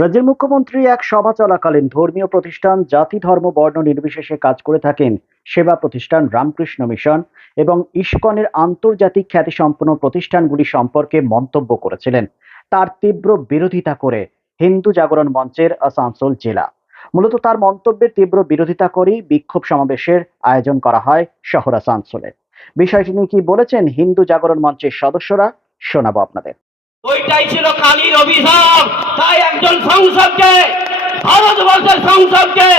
রাজ্যের মুখ্যমন্ত্রী এক সভা চলাকালীন ধর্মীয় প্রতিষ্ঠান, জাতি, ধর্ম, বর্ণ নির্বিশেষে কাজ করে থাকেন সেবা প্রতিষ্ঠান রামকৃষ্ণ মিশন এবং ইসকনের আন্তর্জাতিক খ্যাতিসম্পন্ন প্রতিষ্ঠানগুলি সম্পর্কে মন্তব্য করেছিলেন। তার তীব্র বিরোধিতা করে হিন্দু জাগরণ মঞ্চের আসানসোল জেলা। মূলত তার মন্তব্যের তীব্র বিরোধিতা করেই বিক্ষোভ সমাবেশের আয়োজন করা হয় শহর আসানসোলে। বিষয়টি নিয়ে কি বলেছেন হিন্দু জাগরণ মঞ্চের সদস্যরা, শোনাবো আপনাদের। ওইটাই ছিল কালীর অভিশাপ। তাই একজন সংসদকে, ভারতবর্ষের সংসদকে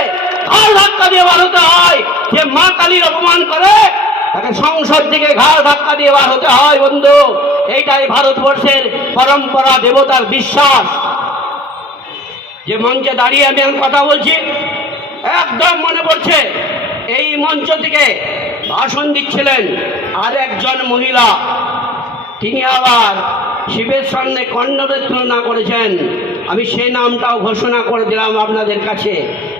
ঘাড় ধাক্কা দিয়ে বার হতে হয়। যে মা কালীর অপমান করে তাকে সংসদ থেকে ঘাড় ধাক্কা দিয়ে বার হতে হয়। বন্ধু, এইটাই ভারতবর্ষের পরম্পরা, দেবতার বিশ্বাস। যে মঞ্চে দাঁড়িয়ে আমি কথা বলছি, একদম মনে পড়ছে এই মঞ্চ থেকে ভাষণ দিচ্ছিলেন আর একজন মহিলা। তিনি আবার শিবের সামনে কন্নবের তুলনা করেছেন। আমি সেই নামটাও ঘোষণা করে দিলাম আপনাদের কাছে।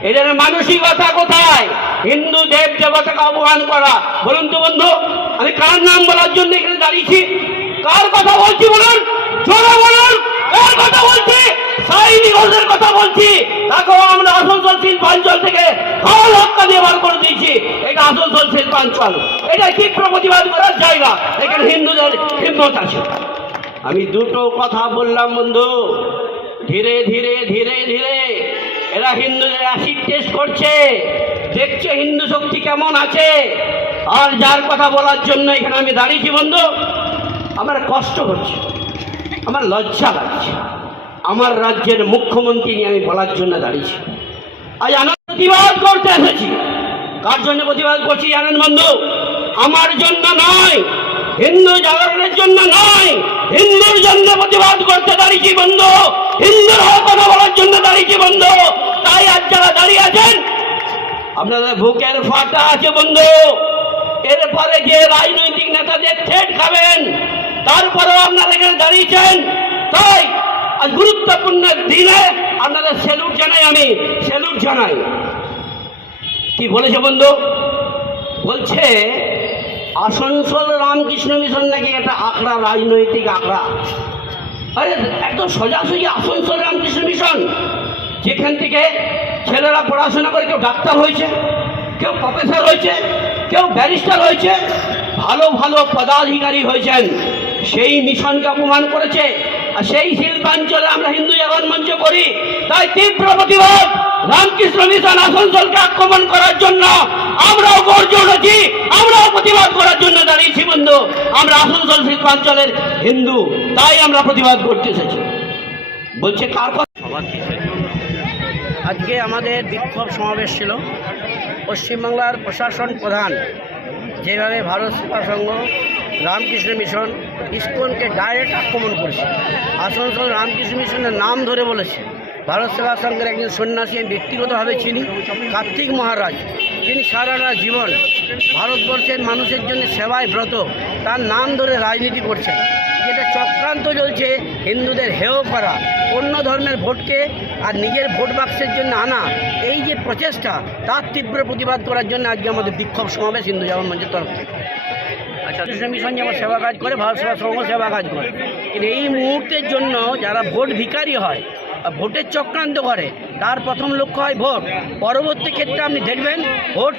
এদের মানসিকতা কোথায়? হিন্দু দেব দেবতাকে অপমান করা। বলুন তো বন্ধু, আমি কার নাম বলার জন্য এখানে দাঁড়িয়েছি? কার কথা বলছি বলুন? জোরে বলুন, কার কথা বলছি? সাইনি ঘোষের কথা বলছি। দেখো, আমরা আসানসোল শিল্পাঞ্চল থেকে ঘাড় ধাক্কা দিয়ে বার করে দিয়েছি। এটা আসানসোল শিল্পাঞ্চল, এটা তীব্র প্রতিবাদ করার জায়গা। এখানে হিন্দুদের হিম্মত আছে। আমি দুটো কথা বললাম বন্ধু। ধীরে ধীরে ধীরে ধীরে এরা হিন্দুদের অ্যাসিড টেস্ট করছে, দেখছে হিন্দু শক্তি কেমন আছে। আর যার কথা বলার জন্য এখানে আমি দাঁড়িয়েছি বন্ধু, আমার কষ্ট হচ্ছে, আমার লজ্জা লাগছে। আমার রাজ্যের মুখ্যমন্ত্রী নিয়ে আমি বলার জন্য দাঁড়িয়েছি। আজ আমি প্রতিবাদ করতে এসেছি। কার জন্য প্রতিবাদ করছি জানেন বন্ধু? আমার জন্য নয়, হিন্দু জাগরণের জন্য নয়, হিন্দুর জন্য প্রতিবাদ করতে দাঁড়িয়েছি বন্ধু। হিন্দুর হয়ে কথা বলার জন্য দাঁড়িয়েছি বন্ধু। তাই আজ যারা দাঁড়িয়ে আছেন, আপনাদের বুকের ফাটা আছে বন্ধু। এরপরে যে রাজনৈতিক নেতাদের থ্রেট খাবেন, তারপরেও আপনারা এখানে দাঁড়িয়েছেন। তাই আজ গুরুত্বপূর্ণ দিনে আপনাদের স্যালুট জানাই, আমি স্যালুট জানাই। কি বলেছে বন্ধু? বলছে আসানসোল রামকৃষ্ণ মিশন নাকি একটা আখড়া, রাজনৈতিক আখড়া। আরে একদম সোজাসুজি আসানসোল রামকৃষ্ণ মিশন, যেখান থেকে ছেলেরা পড়াশোনা করে কেউ ডাক্তার হয়েছে, কেউ প্রফেসর হয়েছে, কেউ ব্যারিস্টার হয়েছে, ভালো ভালো পদাধিকারী হয়েছেন। সেই মিশনকে অপমান করেছে। আর সেই শিল্পাঞ্চলে আমরা হিন্দু জাগরণ মঞ্চ করি। তাই তীব্র প্রতিবাদ। রামকৃষ্ণ মিশন আসানসোলকে আক্রমণ করার জন্য আমরাও গর্জে উঠেছি, আমরাও প্রতিবাদ করার জন্য দাঁড়িয়েছি বন্ধু। আমরা আসানসোল শিল্পাঞ্চলের হিন্দু, তাই আমরা প্রতিবাদ করতে এসেছি। বলছে কার কথা? আজকে আমাদের বিক্ষোভ সমাবেশ ছিল। পশ্চিমবাংলার প্রশাসন প্রধান যেভাবে ভারত সেবা সংঘ, রামকৃষ্ণ মিশন, ইসকনকে ডাইরেক্ট আক্রমণ করেছে। আসানসোল রামকৃষ্ণ মিশনের নাম ধরে বলেছে। ভারত সেবা সংঘের একজন সন্ন্যাসী আমি ব্যক্তিগতভাবে চিনি, কার্তিক মহারাজ, তিনি সারাটা জীবন ভারতবর্ষের মানুষের জন্য সেবায় ব্রত, তার নাম ধরে রাজনীতি করছেন। যেটা চক্রান্ত চলছে হিন্দুদের হেয় করা, অন্য ধর্মের ভোটকে আর নিজের ভোট বাক্সের জন্য আনা, এই যে প্রচেষ্টা, তার তীব্র প্রতিবাদ করার জন্য আজকে আমাদের বিক্ষোভ সমাবেশ হিন্দু জাগরণ মঞ্চের তরফ থেকে। আচ্ছা, কৃষ্ণ মিশন যেমন সেবা কাজ করে, ভারত সেবা সংঘ সেবা কাজ করে, কিন্তু এই মুহূর্তের জন্য যারা ভোট ভিখারি হয়, ভোটের চক্রান্ত করে, তার প্রথম লক্ষ্য হয় ভোট। পরবর্তী ক্ষেত্রে আপনি দেখবেন ভোট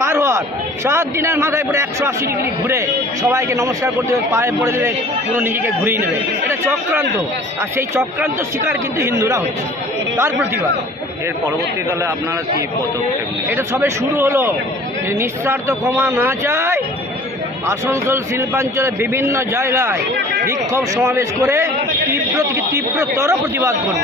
পার হওয়ার 7 দিনের মাথায় পরে 180 ডিগ্রি ঘুরে সবাইকে নমস্কার করতে দেবে, পায়ে পড়ে দেবে, পুরো নিজেকে ঘুরিয়ে নেবে। এটা চক্রান্ত। আর সেই চক্রান্ত শিকার কিন্তু হিন্দুরা হচ্ছে। তার প্রতিবাদ। এর পরবর্তীকালে আপনারা কি পদক্ষেপ নেবেন? এটা সবে শুরু হলো। নিঃস্বার্থ ক্ষমা না চায়, আসানসোল শিল্পাঞ্চলের বিভিন্ন জায়গায় বিক্ষোভ সমাবেশ করে তীব্র থেকে তীব্রতর প্রতিবাদ করব।